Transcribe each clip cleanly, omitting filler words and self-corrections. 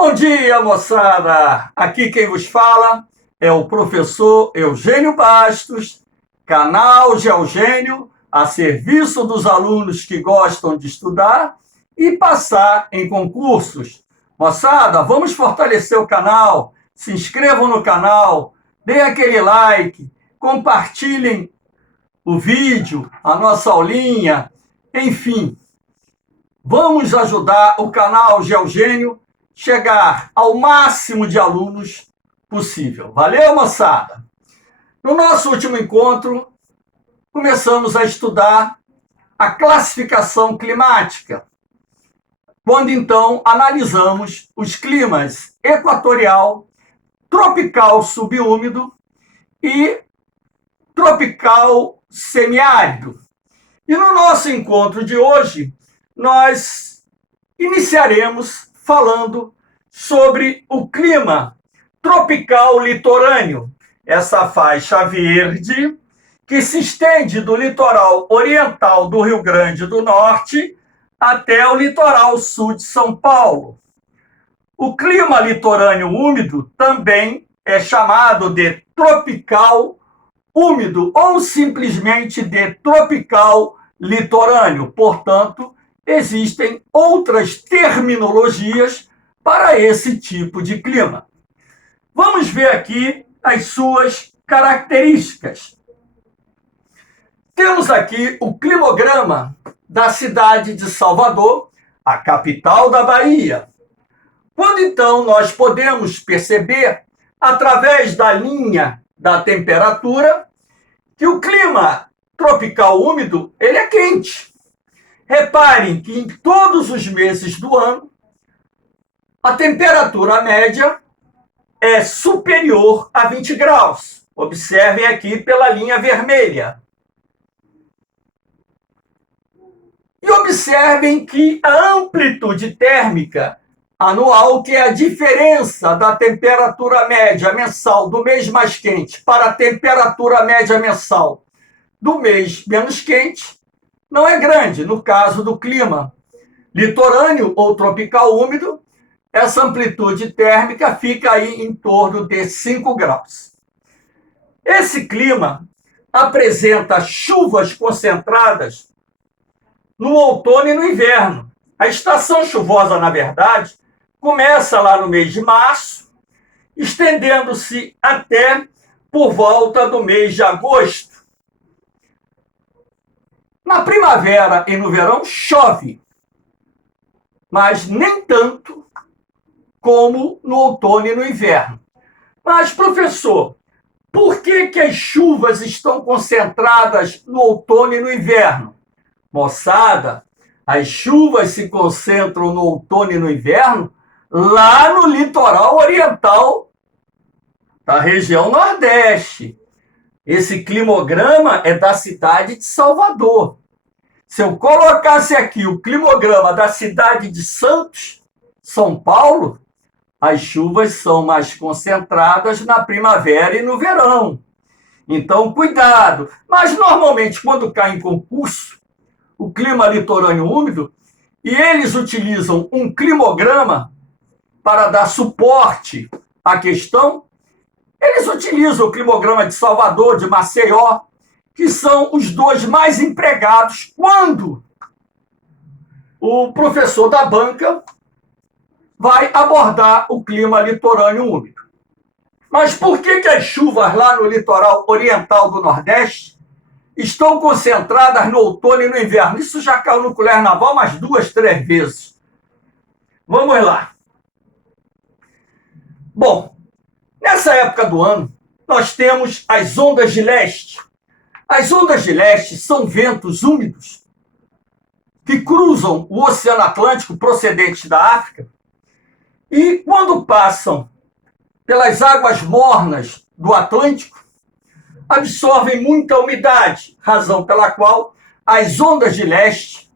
Bom dia, moçada! Aqui quem vos fala é o professor Eugênio Bastos, canal Geogênio, a serviço dos alunos que gostam de estudar e passar em concursos. Moçada, vamos fortalecer o canal, se inscrevam no canal, deem aquele like, compartilhem o vídeo, a nossa aulinha, enfim. Vamos ajudar o canal Geogênio chegar ao máximo de alunos possível. Valeu, moçada? No nosso último encontro, começamos a estudar a classificação climática, quando então analisamos os climas equatorial, tropical subúmido e tropical semiárido. E no nosso encontro de hoje, nós iniciaremos falando sobre o clima tropical litorâneo, essa faixa verde que se estende do litoral oriental do Rio Grande do Norte até o litoral sul de São Paulo. O clima litorâneo úmido também é chamado de tropical úmido ou simplesmente de tropical litorâneo. Portanto, existem outras terminologias para esse tipo de clima. Vamos ver aqui as suas características. Temos aqui o climograma da cidade de Salvador, a capital da Bahia. Quando então nós podemos perceber, através da linha da temperatura, que o clima tropical úmido ele é quente. Reparem que em todos os meses do ano, a temperatura média é superior a 20 graus. Observem aqui pela linha vermelha. E observem que a amplitude térmica anual, que é a diferença da temperatura média mensal do mês mais quente para a temperatura média mensal do mês menos quente, não é grande. No caso do clima litorâneo ou tropical úmido, essa amplitude térmica fica aí em torno de 5 graus. Esse clima apresenta chuvas concentradas no outono e no inverno. A estação chuvosa, na verdade, começa lá no mês de março, estendendo-se até por volta do mês de agosto. Na primavera e no verão chove, mas nem tanto como no outono e no inverno. Mas, professor, por que as chuvas estão concentradas no outono e no inverno? Moçada, as chuvas se concentram no outono e no inverno lá no litoral oriental da região Nordeste. Esse climograma é da cidade de Salvador. Se eu colocasse aqui o climograma da cidade de Santos, São Paulo, as chuvas são mais concentradas na primavera e no verão. Então, cuidado. Mas, normalmente, quando cai em concurso, o clima litorâneo úmido, e eles utilizam um climograma para dar suporte à questão, eles utilizam o climograma de Salvador, de Maceió, que são os dois mais empregados quando o professor da banca vai abordar o clima litorâneo úmido. Mas por que as chuvas lá no litoral oriental do Nordeste estão concentradas no outono e no inverno? Isso já caiu no colégio naval umas 2, 3 vezes. Vamos lá. Bom, nessa época do ano, nós temos as ondas de leste. As ondas de leste são ventos úmidos que cruzam o Oceano Atlântico procedentes da África e, quando passam pelas águas mornas do Atlântico, absorvem muita umidade, razão pela qual as ondas de leste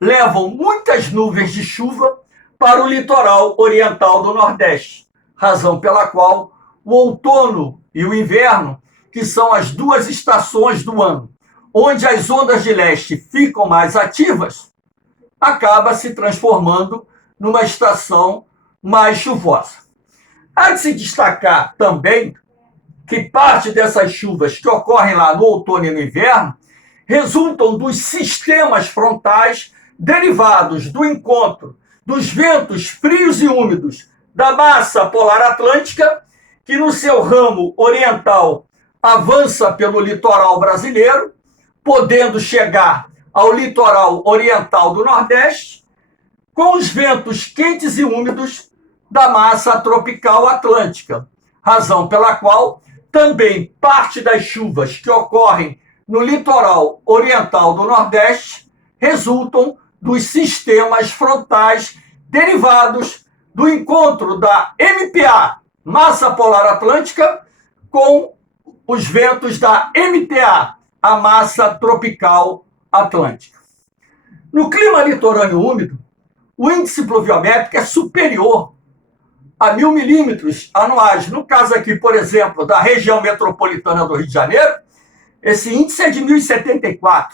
levam muitas nuvens de chuva para o litoral oriental do Nordeste, razão pela qual o outono e o inverno, que são as duas estações do ano, onde as ondas de leste ficam mais ativas, acaba se transformando numa estação mais chuvosa. Há de se destacar também que parte dessas chuvas que ocorrem lá no outono e no inverno resultam dos sistemas frontais derivados do encontro dos ventos frios e úmidos da massa polar atlântica, que no seu ramo oriental avança pelo litoral brasileiro, podendo chegar ao litoral oriental do Nordeste, com os ventos quentes e úmidos da massa tropical atlântica, razão pela qual também parte das chuvas que ocorrem no litoral oriental do Nordeste resultam dos sistemas frontais derivados do encontro da MPA, massa polar atlântica, com os ventos da MTA, a massa tropical atlântica. No clima litorâneo úmido, o índice pluviométrico é superior a 1.000 milímetros anuais. No caso aqui, por exemplo, da região metropolitana do Rio de Janeiro, esse índice é de 1.074.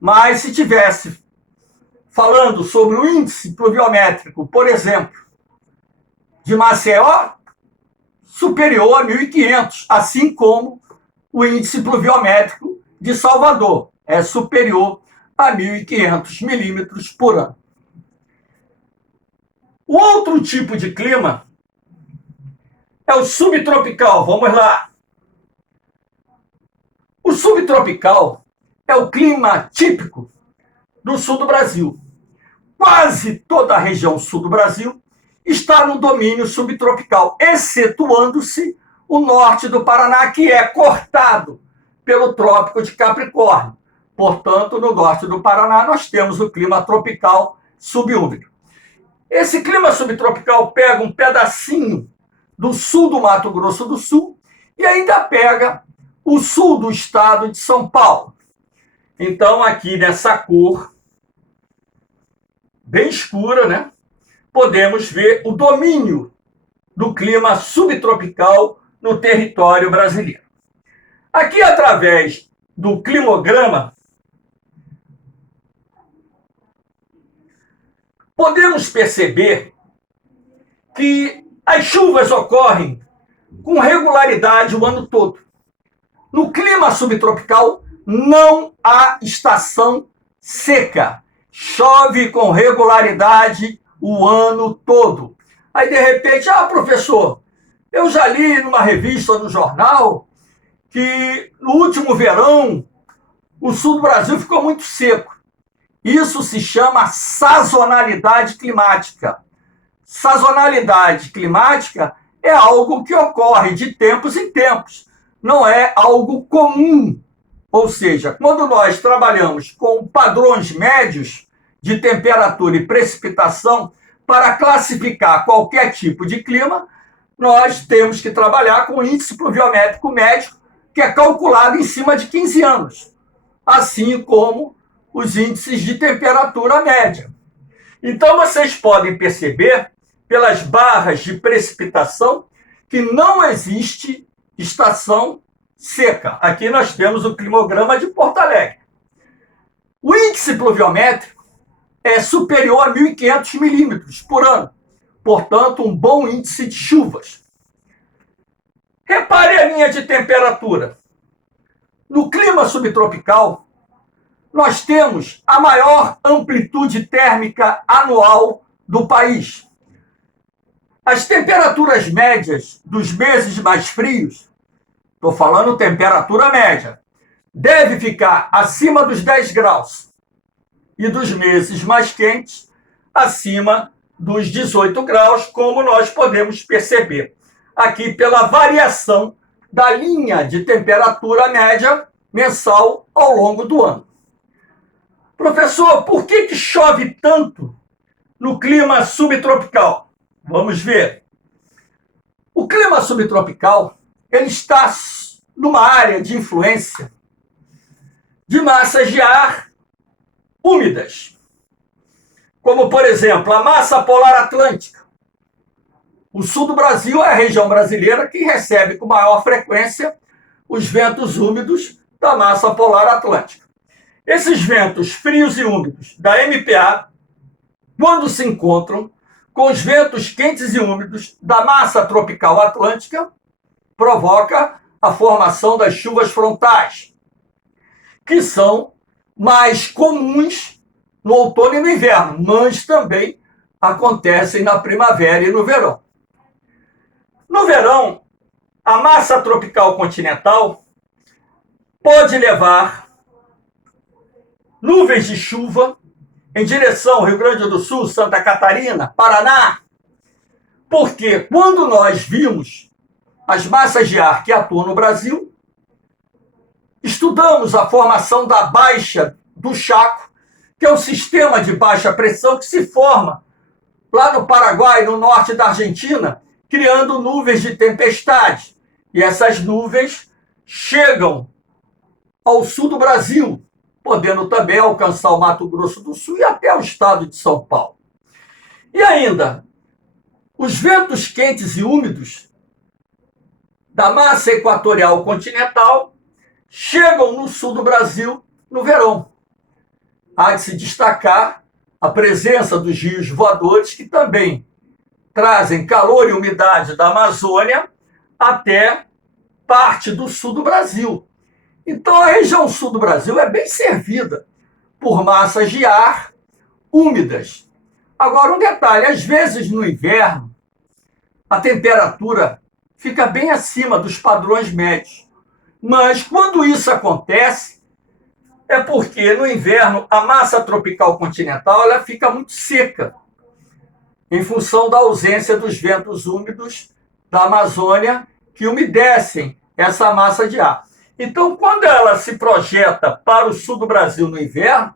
Mas se tivesse falando sobre o índice pluviométrico, por exemplo, de Maceió, superior a 1.500, assim como o índice pluviométrico de Salvador é superior a 1.500 milímetros por ano. O outro tipo de clima é o subtropical. Vamos lá. O subtropical é o clima típico do sul do Brasil. Quase toda a região sul do Brasil está no domínio subtropical, excetuando-se o norte do Paraná, que é cortado pelo Trópico de Capricórnio. Portanto, no norte do Paraná, nós temos o clima tropical subúmido. Esse clima subtropical pega um pedacinho do sul do Mato Grosso do Sul e ainda pega o sul do estado de São Paulo. Então, aqui nessa cor bem escura, né, podemos ver o domínio do clima subtropical no território brasileiro. Aqui, através do climograma, podemos perceber que as chuvas ocorrem com regularidade o ano todo. No clima subtropical, não há estação seca. Chove com regularidade o ano todo. Aí, de repente, professor, eu já li numa revista, no jornal, que no último verão o sul do Brasil ficou muito seco. Isso se chama sazonalidade climática. Sazonalidade climática é algo que ocorre de tempos em tempos, não é algo comum. Ou seja, quando nós trabalhamos com padrões médios de temperatura e precipitação para classificar qualquer tipo de clima, nós temos que trabalhar com o índice pluviométrico médio, que é calculado em cima de 15 anos, assim como os índices de temperatura média. Então, vocês podem perceber, pelas barras de precipitação, que não existe estação seca. Aqui nós temos o climograma de Porto Alegre. O índice pluviométrico é superior a 1.500 milímetros por ano. Portanto, um bom índice de chuvas. Repare a linha de temperatura. No clima subtropical, nós temos a maior amplitude térmica anual do país. As temperaturas médias dos meses mais frios, estou falando temperatura média, deve ficar acima dos 10 graus. E dos meses mais quentes, acima dos 18 graus, como nós podemos perceber aqui pela variação da linha de temperatura média mensal ao longo do ano. Professor, por que chove tanto no clima subtropical? Vamos ver. O clima subtropical ele está numa área de influência de massas de ar úmidas, como, por exemplo, a massa polar atlântica. O sul do Brasil é a região brasileira que recebe com maior frequência os ventos úmidos da massa polar atlântica. Esses ventos frios e úmidos da MPA, quando se encontram com os ventos quentes e úmidos da massa tropical atlântica, provoca a formação das chuvas frontais, que são mais comuns no outono e no inverno, mas também acontecem na primavera e no verão. No verão, a massa tropical continental pode levar nuvens de chuva em direção ao Rio Grande do Sul, Santa Catarina, Paraná, porque quando nós vimos as massas de ar que atuam no Brasil, estudamos a formação da Baixa do Chaco, que é um sistema de baixa pressão que se forma lá no Paraguai, no norte da Argentina, criando nuvens de tempestade. E essas nuvens chegam ao sul do Brasil, podendo também alcançar o Mato Grosso do Sul e até o estado de São Paulo. E ainda, os ventos quentes e úmidos da massa equatorial continental chegam no sul do Brasil no verão. Há de se destacar a presença dos rios voadores, que também trazem calor e umidade da Amazônia até parte do sul do Brasil. Então, a região sul do Brasil é bem servida por massas de ar úmidas. Agora, um detalhe, às vezes no inverno, a temperatura fica bem acima dos padrões médios. Mas, quando isso acontece, é porque no inverno a massa tropical continental ela fica muito seca, em função da ausência dos ventos úmidos da Amazônia que umedecem essa massa de ar. Então, quando ela se projeta para o sul do Brasil no inverno,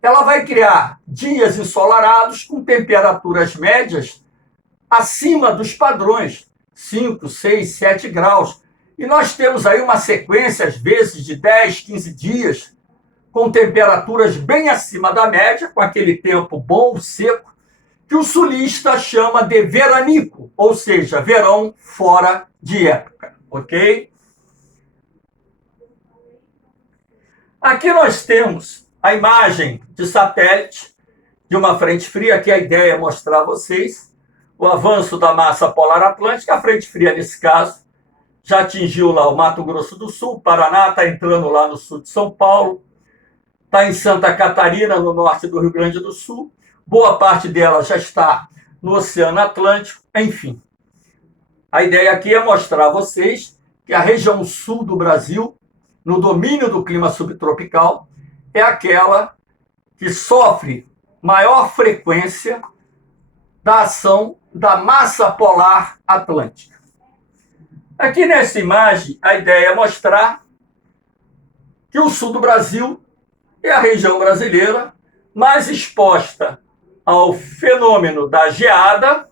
ela vai criar dias ensolarados com temperaturas médias acima dos padrões, 5, 6, 7 graus. E nós temos aí uma sequência, às vezes, de 10, 15 dias, com temperaturas bem acima da média, com aquele tempo bom, seco, que o sulista chama de veranico, ou seja, verão fora de época, ok? Aqui nós temos a imagem de satélite de uma frente fria, que a ideia é mostrar a vocês o avanço da massa polar atlântica. A frente fria, nesse caso, já atingiu lá o Mato Grosso do Sul, Paraná, está entrando lá no sul de São Paulo, está em Santa Catarina, no norte do Rio Grande do Sul, boa parte dela já está no Oceano Atlântico, enfim. A ideia aqui é mostrar a vocês que a região sul do Brasil, no domínio do clima subtropical, é aquela que sofre maior frequência da ação da massa polar atlântica. Aqui nessa imagem, a ideia é mostrar que o sul do Brasil é a região brasileira mais exposta ao fenômeno da geada.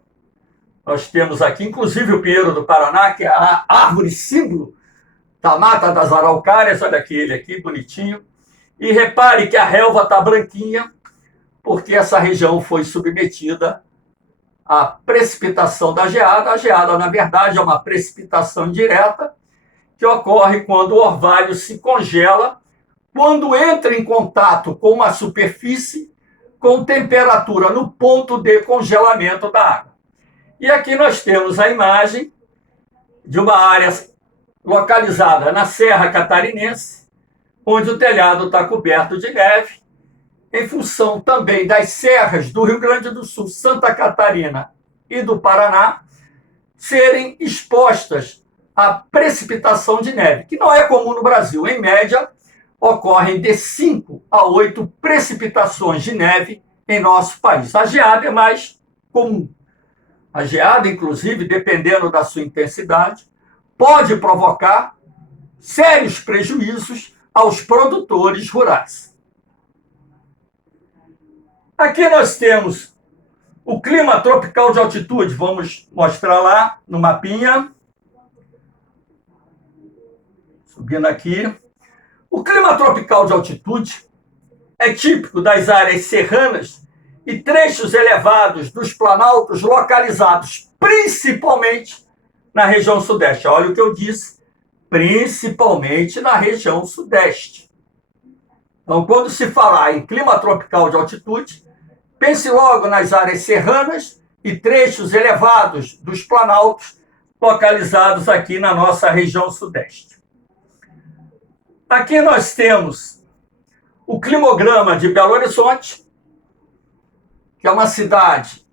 Nós temos aqui, inclusive, o pinheiro do Paraná, que é a árvore símbolo da Mata das Araucárias. Olha aqui ele aqui, bonitinho. E repare que a relva está branquinha, porque essa região foi submetida à precipitação da geada. A geada, na verdade, é uma precipitação indireta que ocorre quando o orvalho se congela, quando entra em contato com uma superfície com temperatura no ponto de congelamento da água. E aqui nós temos a imagem de uma área localizada na Serra Catarinense, onde o telhado está coberto de neve, em função também das serras do Rio Grande do Sul, Santa Catarina e do Paraná serem expostas à precipitação de neve, que não é comum no Brasil. Em média, ocorrem de 5 a 8 precipitações de neve em nosso país. A geada é mais comum. A geada, inclusive, dependendo da sua intensidade, pode provocar sérios prejuízos aos produtores rurais. Aqui nós temos o clima tropical de altitude. Vamos mostrar lá no mapinha. Subindo aqui. O clima tropical de altitude é típico das áreas serranas e trechos elevados dos planaltos localizados principalmente na região sudeste. Olha o que eu disse, principalmente na região sudeste. Então, quando se falar em clima tropical de altitude, pense logo nas áreas serranas e trechos elevados dos planaltos localizados aqui na nossa região sudeste. Aqui nós temos o climograma de Belo Horizonte, que é uma cidade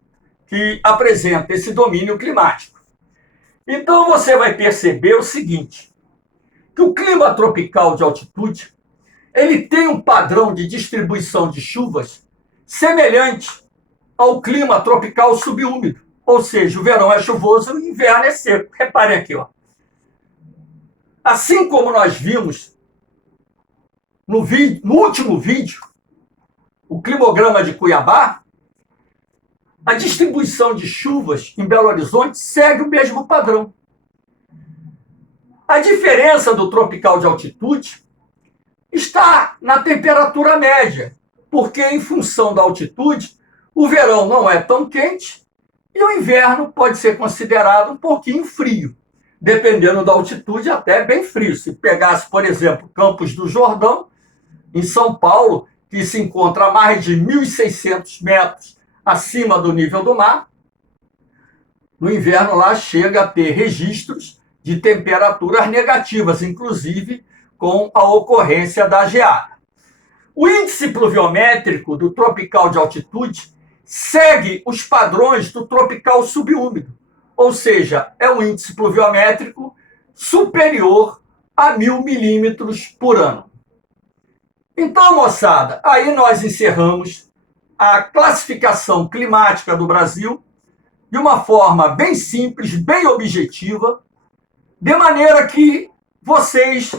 que apresenta esse domínio climático. Então você vai perceber o seguinte, que o clima tropical de altitude, ele tem um padrão de distribuição de chuvas semelhante ao clima tropical subúmido, ou seja, o verão é chuvoso e o inverno é seco. Reparem aqui, ó. Assim como nós vimos no último vídeo, o climograma de Cuiabá, a distribuição de chuvas em Belo Horizonte segue o mesmo padrão. A diferença do tropical de altitude está na temperatura média, porque em função da altitude, o verão não é tão quente e o inverno pode ser considerado um pouquinho frio, dependendo da altitude, até bem frio. Se pegasse, por exemplo, Campos do Jordão, em São Paulo, que se encontra a mais de 1.600 metros acima do nível do mar, no inverno lá chega a ter registros de temperaturas negativas, inclusive com a ocorrência da geada. O índice pluviométrico do tropical de altitude segue os padrões do tropical subúmido, ou seja, é um índice pluviométrico superior a 1.000 milímetros por ano. Então, moçada, aí nós encerramos a classificação climática do Brasil de uma forma bem simples, bem objetiva, de maneira que vocês,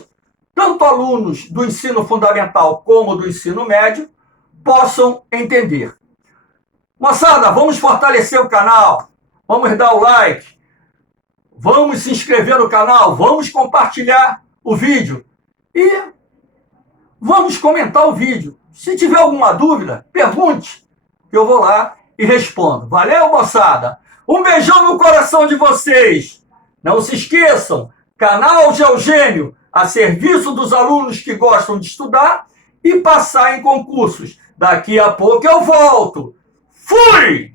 tanto alunos do ensino fundamental como do ensino médio, possam entender. Moçada, vamos fortalecer o canal, vamos dar o like, vamos se inscrever no canal, vamos compartilhar o vídeo e vamos comentar o vídeo. Se tiver alguma dúvida, pergunte, que eu vou lá e respondo. Valeu, moçada? Um beijão no coração de vocês. Não se esqueçam, canal Geogênio, a serviço dos alunos que gostam de estudar e passar em concursos. Daqui a pouco eu volto. Fui!